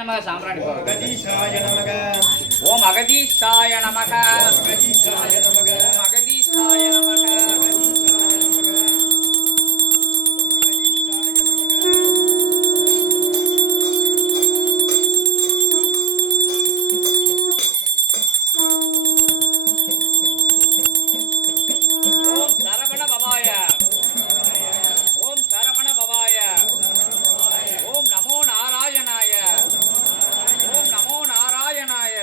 நமக சாம்பிராணி அகதீசாய நமக ஓம் அகதீசாய நமக அகதீசாய நமக ஓம் அகதீசாய நமக ஓம் சரவண பவாய ஓம் சரவண பவாய ஓம் நமோ நாராயணாய ஓம் நமோ நாராயணாய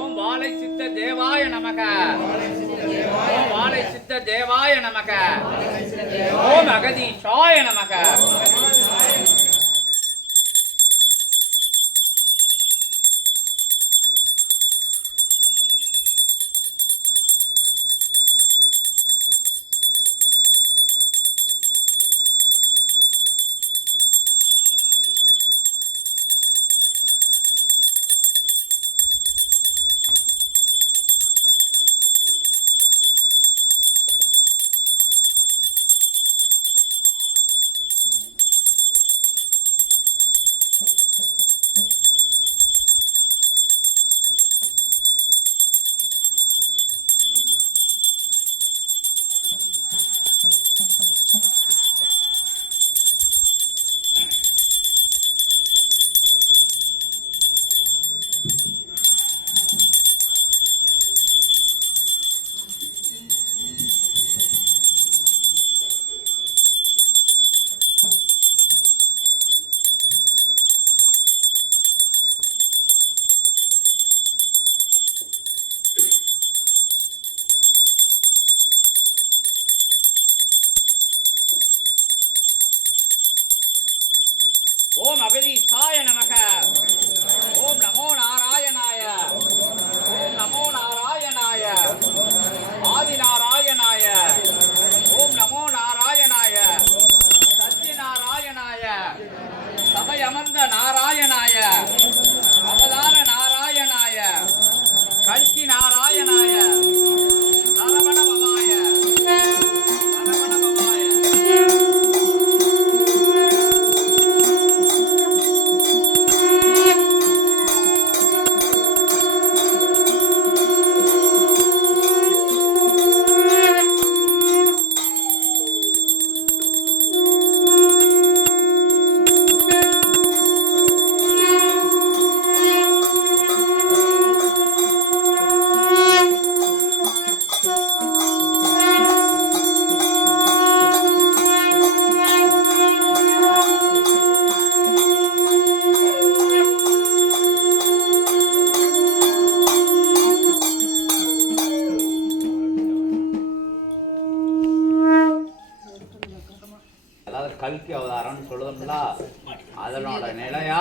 ஓம் வாழை சித்த தேவாய நமக ஓம் வாழை சித்த தேவாய நமக ஓம் அகதீஷாய நமக ஓம் அகதீஷாய நமக ஓம் நமோ நாராயணாய ஓம் நமோ நாராயணாய ஆதி நாராயணாய ஓம் நமோ நாராயணாய சத்ய நாராயணாய சபையமர்ந்த நாராயணாய அவதார நாராயணாய கல்கி நாராயணாய சரவண பவாய சரவண பவாய அதாவது கல்கி அவதாரம்னு சொல்லுதோம்ல அதனோட நிலையா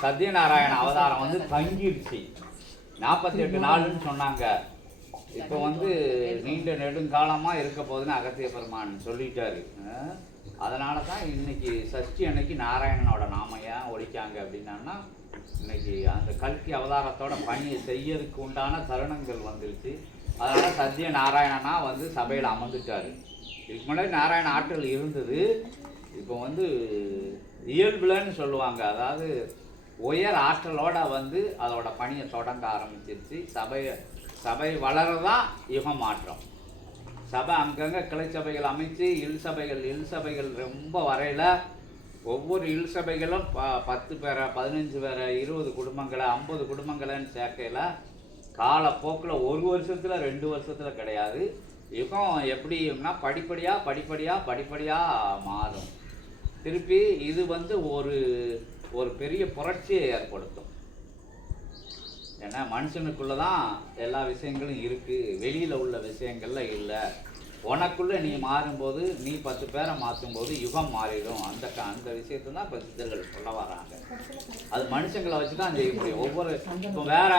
சத்யநாராயண அவதாரம் வந்து தங்கிடுச்சு 48 நாள்னு சொன்னாங்க. இப்போ வந்து நீண்ட நெடுங்காலமாக இருக்க போகுதுன்னு அகத்திய பெருமான் சொல்லிட்டாரு. அதனால தான் இன்னைக்கு சஷ்டி அன்னைக்கு நாராயணனோட நாம ஏன் ஒழிக்காங்க அப்படின்னா இன்னைக்கு அந்த கல்கி அவதாரத்தோட பணியை செய்யறதுக்கு உண்டான தருணங்கள் வந்துருச்சு. அதனால் சத்ய நாராயணனா வந்து சபையில் அமர்ந்துட்டாரு. இதுக்கு முன்னாடி நாராயண ஆற்றல் இருந்தது. இப்போ வந்து இயல்புலன்னு சொல்லுவாங்க, அதாவது உயர் ஆற்றலோட வந்து அதோட பணியை தொடங்க ஆரம்பிச்சிருச்சு. சபை வளரதான் யுகம் மாற்றம். சபை அங்கங்கே கிளை சபைகள் அமைச்சு இல் சபைகள் ரொம்ப வரையில் ஒவ்வொரு இல் சபைகளும் 10 பேரை 15 பேரை 20 குடும்பங்களை 50 குடும்பங்களைன்னு சேர்க்கையில் காலப்போக்கில் 1 வருஷத்தில் 2 வருஷத்தில் கிடையாது. யுகம் எப்படின்னா படிப்படியாக மாறும். திருப்பி இது வந்து ஒரு பெரிய புரட்சியை ஏற்படுத்தும். ஏன்னா மனுஷனுக்குள்ளே தான் எல்லா விஷயங்களும் இருக்குது, வெளியில் உள்ள விஷயங்கள்ல இல்லை. உனக்குள்ளே நீ மாறும்போது, நீ 10 பேரை மாற்றும்போது யுகம் மாறிடும். அந்த விஷயத்தை தான் இப்போ சித்தர்கள் சொல்ல வராங்க. அது மனுஷங்களை வச்சு தான் செய்ய முடியும். ஒவ்வொரு இப்போ வேற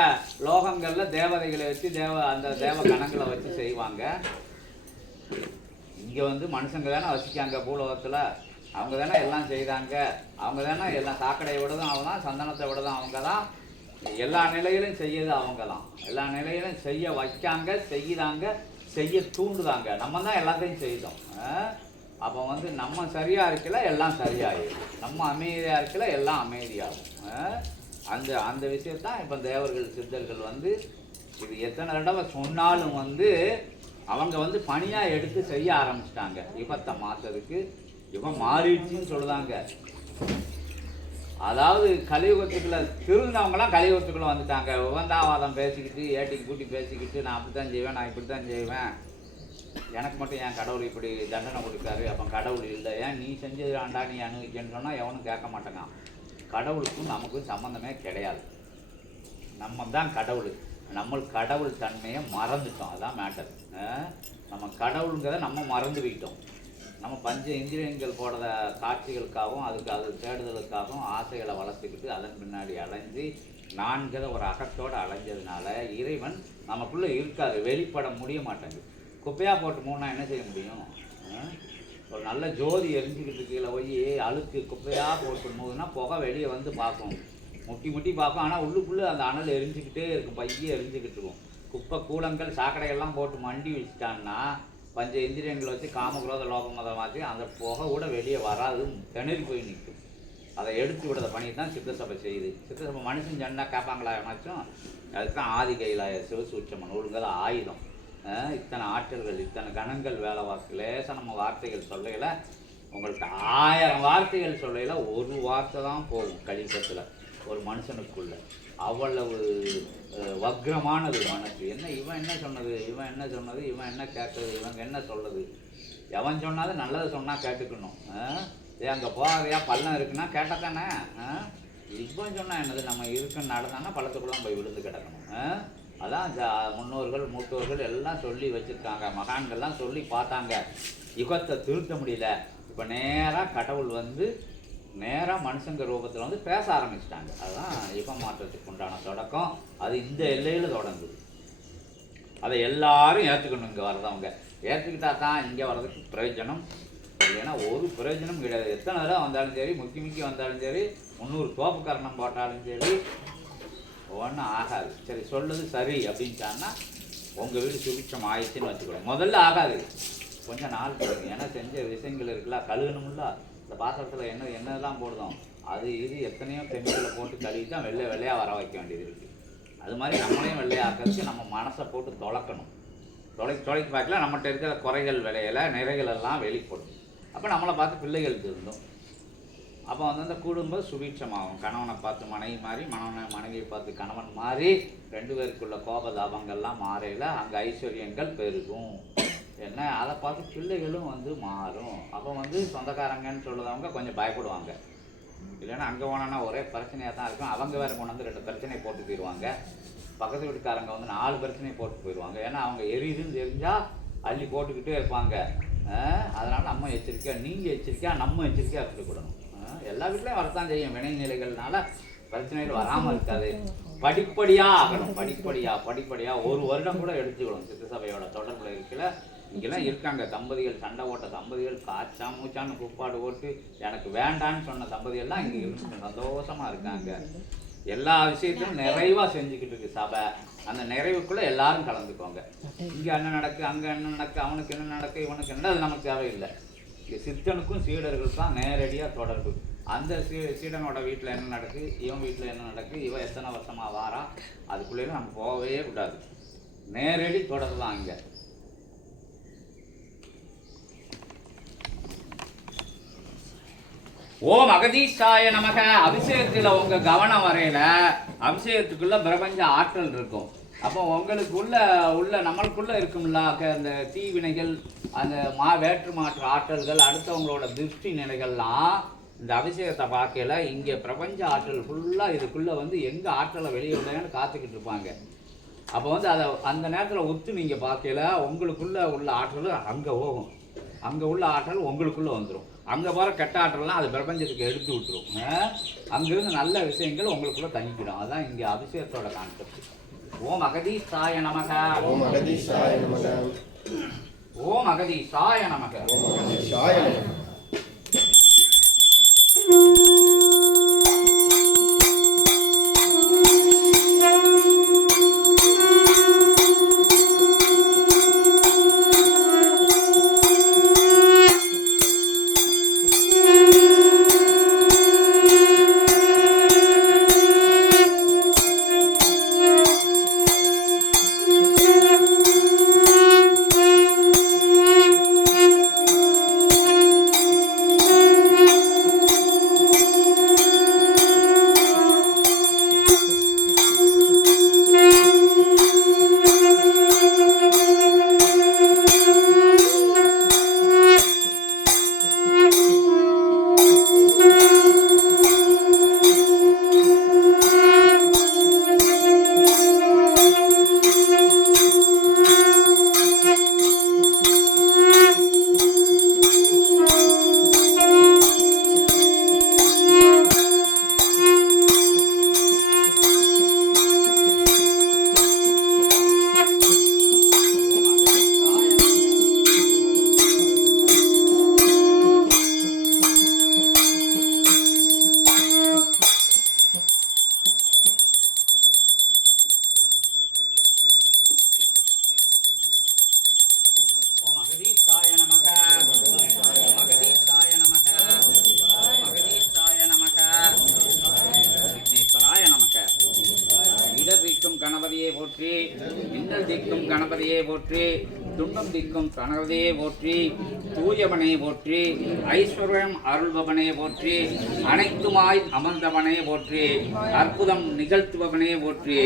லோகங்களில் தேவதைகளை வச்சு அந்த தேவ கணங்களை வச்சு செய்வாங்க. இங்கே வந்து மனுஷங்க தானே வசிக்காங்க பூலோகத்தில். அவங்க தானே எல்லாம் செய்தாங்க. அவங்க தானே எல்லாம் சாக்கடையை விடதும் அவங்க தான், சந்தனத்தை விடதும் அவங்க தான், எல்லா நிலையிலும் செய்யது அவங்க தான். எல்லா நிலையிலும் செய்ய வைக்காங்க, செய்யுதாங்க, செய்ய தூண்டுதாங்க. நம்ம தான் எல்லாத்தையும் செய்தோம். அப்போ வந்து நம்ம சரியாக இருக்கல எல்லாம் சரியாயிடும், நம்ம அமைதியாக இருக்கல எல்லாம் அமைதியாகும். அந்த அந்த விஷயத்தான் இப்போ தேவர்கள் சித்தர்கள் வந்து இது எத்தனை தடவை சொன்னாலும் வந்து அவங்க வந்து பணியாக எடுத்து செய்ய ஆரம்பிச்சிட்டாங்க. யுகத்தை மாற்றதுக்கு யுகம் மாறிடுச்சின்னு சொல்லுதாங்க. அதாவது கலியுகத்துக்குள்ள திருந்தவங்களாம் கலியுகத்துக்குள்ளே வந்துட்டாங்க. உகந்தாவாதம் பேசிக்கிட்டு ஏட்டிக்கு கூட்டி பேசிக்கிட்டு நான் அப்படி தான் செய்வேன், நான் இப்படி தான் செய்வேன், எனக்கு மட்டும் என் கடவுள் இப்படி தண்டனை கொடுக்காரு, அப்போ கடவுள் இல்லை, ஏன் நீ செஞ்சது ஆண்டா நீ அனுபவிக்கன்னு சொன்னால் எவனும் கேட்க மாட்டேங்க. கடவுளுக்கும் நமக்கும் சம்மந்தமே கிடையாது. நம்ம தான் கடவுள். நம்மளுக்கு கடவுள் தன்மையை மறந்துட்டோம், அதான் மேட்டர். நம்ம கடவுளுங்கிறத நம்ம மறந்து போயிட்டோம். நம்ம பஞ்ச இந்திரியங்கள் போடுற காட்சிகளுக்காகவும் அது தேடுதலுக்காகவும் ஆசைகளை வளர்த்துக்கிட்டு அதன் பின்னாடி அலைஞ்சு நான்கிற ஒரு அகத்தோடு அலைஞ்சதுனால இறைவன் நமக்குள்ளே இருக்காது, வெளிப்பட முடிய மாட்டேங்குது. குப்பையாக போட்டு மூணா என்ன செய்ய முடியும்? ஒரு நல்ல ஜோதி எரிஞ்சுக்கிட்டு கீழே போய் அழுக்கு குப்பையாக போட்டு போகுதுன்னா புகை வெளியே வந்து பார்க்கும், முட்டி முட்டி பார்க்கும். ஆனால் உள்ளுக்குள்ளே அந்த அனல் எரிஞ்சுக்கிட்டே இருக்கும், பைய எரிஞ்சுக்கிட்டு இருக்கும். குப்பை கூலங்கள் சாக்கடையெல்லாம் போட்டு மண்டி வச்சுட்டான்னா பஞ்ச இந்திரியங்களை வச்சு காமக்ரோத லோகமதமாச்சு அந்த புகை கூட வெளியே வராது, திணறி போய் நிற்கும். அதை எடுத்து விடுற பணி தான் சித்தசபை செய்யுது. சித்தசபை மனுஷன் சொன்னா கேட்பாங்களா எவனாச்சும்? அதுக்கு தான் ஆதி கையிலாய சிவசூட்சமன் ஒழுங்காத ஆயுதம். இத்தனை ஆற்றல்கள் இத்தனை கணங்கள் வேலை வாக்கு லேசாக நம்ம வார்த்தைகள் சொல்லையில் உங்களுக்கு 1000 வார்த்தைகள் சொல்லையில் ஒரு வார்த்தை தான் போகும் கலியுகத்தில் ஒரு மனுஷனுக்குள்ள. அவ்வளவு வக்ரமானது மனசு. என்ன இவன் என்ன சொன்னது, இவன் என்ன சொன்னது, இவன் என்ன கேட்குறது, இவங்க என்ன சொல்லுது, எவன் சொன்னாலும் நல்லதை சொன்னால் கேட்டுக்கணும். அங்கே போகாதையா பள்ளம் இருக்குன்னா கேட்டால் தானே. இவன் சொன்னால் என்னது, நம்ம இருக்குன்னு நடந்தான்னா பள்ளத்துக்குள்ளே போய் விழுந்து கிடக்கணும். அதான் முன்னோர்கள் மூத்தோர்கள் எல்லாம் சொல்லி வச்சுருக்காங்க, மகான்கள்லாம் சொல்லி பார்த்தாங்க. யுகத்தை திருத்த முடியல. இப்போ நேராக கடவுள் வந்து நேராக மனுஷங்க ரூபத்தில் வந்து பேச ஆரம்பிச்சிட்டாங்க. அதுதான் யுக மாற்றத்துக்கு உண்டான தொடக்கம். அது இந்த எல்லையில் தொடங்குது. அதை எல்லாரும் ஏற்றுக்கணும். இங்கே வர்றதவங்க ஏற்றுக்கிட்டா தான் இங்கே வர்றதுக்கு பிரயோஜனம். இல்லைன்னா ஒரு பிரயோஜனம் கிடையாது. எத்தனை தடவை வந்தாலும் சரி, முக்கி வந்தாலும் சரி, 300 தோப்பு கரணம் போட்டாலும் சரி, ஒன்றும் ஆகாது. சரி சொல்லுது சரி அப்படின்ட்டான்னா உங்கள் வீடு சுபிட்சம் ஆயிடுச்சுன்னு வச்சுக்கணும். முதல்ல ஆகாது, கொஞ்சம் நாள் போடுங்க. ஏன்னா செஞ்ச விஷயங்கள் இருக்குல்ல, கழுகணும்ல. இந்த பாத்திரத்தில் என்னெல்லாம் போடுதோம், அது இது எத்தனையோ கெமிக்கலை போட்டு கழுவி தான் வெள்ளையாக வர வைக்க வேண்டியது இருக்குது. அது மாதிரி நம்மளையும் வெள்ளையாக்கிறதுக்கு நம்ம மனசை போட்டு தொலைக்கணும். தொலைக்கு பார்க்கல நம்மகிட்ட இருக்கிற குறைகள் விளையலை நிறைகள் எல்லாம் வெளிப்படும். அப்போ நம்மளை பார்த்து பிள்ளைகள் திருந்தும். அப்போ வந்து அந்த குடும்பம் சுபீட்சமாகும். கணவனை பார்த்து மனைவி மாறி, மனைவியை பார்த்து கணவன் மாறி, 2 பேருக்குள்ள கோபதாபங்கள்லாம் மாறையில் அங்கே ஐஸ்வர்யங்கள் பெருகும். என்ன அதை பார்த்து பிள்ளைகளும் வந்து மாறும். அப்போ வந்து சொந்தக்காரங்கன்னு சொல்லுறவங்க கொஞ்சம் பயப்படுவாங்க. இல்லைன்னா அங்கே போனோன்னா ஒரே பிரச்சனையாக தான் இருக்கும். அவங்க வேறு கொண்டு வந்து 2 பிரச்சனையை போட்டு போயிடுவாங்க. பக்கத்து வீட்டுக்காரங்க வந்து 4 பிரச்சனையை போட்டு போயிடுவாங்க. ஏன்னா அவங்க எரியுதுன்னு தெரிஞ்சால் அள்ளி போட்டுக்கிட்டே இருப்பாங்க. அதனால் நம்ம எச்சரிக்கையாக, நீங்கள் எச்சரிக்கையாக, நம்ம எச்சரிக்கையாக இருக்கக்கூடணும். எல்லா வீட்லையும் வரத்தான் செய்யும். வினைநிலைகள்னால பிரச்சனைகள் வராமல் இருக்காது. படிப்படியாக ஆகணும். படிப்படியாக 1 வருடம் கூட எடுத்துக்கணும். சித்தசபையோட தொடர்பில் இருக்கல. இங்கெல்லாம் இருக்காங்க தம்பதிகள், சண்டை ஓட்ட தம்பதிகள், காய்ச்சா மூச்சான்னு கூப்பாடு ஓட்டு எனக்கு வேண்டான்னு சொன்ன தம்பதிகள்லாம் இங்கே இருக்கு, சந்தோஷமாக இருக்காங்க. எல்லா விஷயத்தையும் நிறைவாக செஞ்சுக்கிட்டு இருக்கு சபை. அந்த நிறைவுக்குள்ளே எல்லாரும் கலந்துக்கோங்க. இங்கே என்ன நடக்கு, அங்கே என்ன நடக்கு, அவனுக்கு என்ன நடக்கு, இவனுக்கு என்ன, அது நமக்கு தேவையில்லை. சித்தனுக்கும் சீடர்களுக்கும் நேரடியாக தொடர்பு. அந்த சீடனோட வீட்டில் என்ன நடக்கு, இவன் வீட்டில் என்ன நடக்கு, இவன் எத்தனை வருஷமாக வாரா, அதுக்குள்ளே நம்ம போகவே கூடாது. நேரடி தொடர்பு தான் அங்கே. ஓம் அகதீஷாய நமக. அபிஷேகத்தில் உங்கள் கவனம் வரையில அபிஷேகத்துக்குள்ள பிரபஞ்ச ஆற்றல் இருக்கும். அப்போ உங்களுக்கு உள்ள நம்மளுக்குள்ள இருக்கும்ல அந்த தீவினைகள், அந்த வேற்று மாற்று ஆற்றல்கள், அடுத்தவங்களோட திருஷ்டி நிலைகள்லாம் இந்த அபிஷேகத்தை பார்க்கல இங்கே பிரபஞ்ச ஆற்றல் ஃபுல்லாக இதுக்குள்ளே வந்து எங்கே ஆற்றலை வெளியே விடுறேன்னு காத்துக்கிட்டு இருப்பாங்க. அப்போ வந்து அதை அந்த நேரத்தில் ஒத்து நீங்கள் பார்க்கல உங்களுக்குள்ளே உள்ள ஆற்றல் அங்கே போகும். அங்கே உள்ள ஆற்றல் உங்களுக்குள்ளே வந்துடும். அங்கே போகிற கெட்ட ஆற்றல்லாம் அது பிரபஞ்சத்துக்கு எடுத்து விட்டுரும். அங்கேருந்து நல்ல விஷயங்கள் உங்களுக்குள்ளே தங்கிக்கிடும். அதுதான் இங்கே அபிஷேகத்தோட கான்செப்ட். ஓம் அகதீஷாய நமக. ஓம் அகதீஷாய நமக. ஓம் அகதீஷாய நமக. ஓம் அகதீஷாய நமக. போற்றி, மின்னல் தீர்க்கும் கணபதியே போற்றி, துன்பம் தீர்க்கும் கணபதியே போற்றி, தூயவனே போற்றி, ஐஸ்வர்யம் அருள்பவனே போற்றி, அனைத்துமாய் அமர்ந்தவனே போற்றி, அற்புதம் நிகழ்த்துபவனே போற்றி,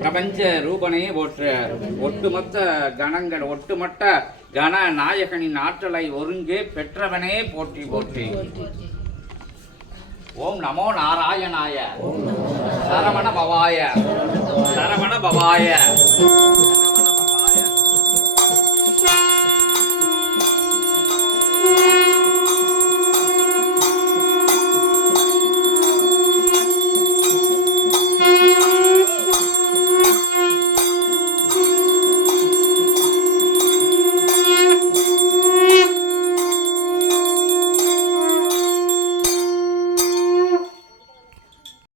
பிரபஞ்ச ரூபனே போற்று, ஒட்டுமொத்த கணங்கள் ஒட்டுமொத்த கண நாயகனின் ஆற்றலை ஒருங்கே பெற்றவனே போற்றி போற்றி. ஓம் நமோ நாராயணாய, சரவண பவாய, சரவண பவாய.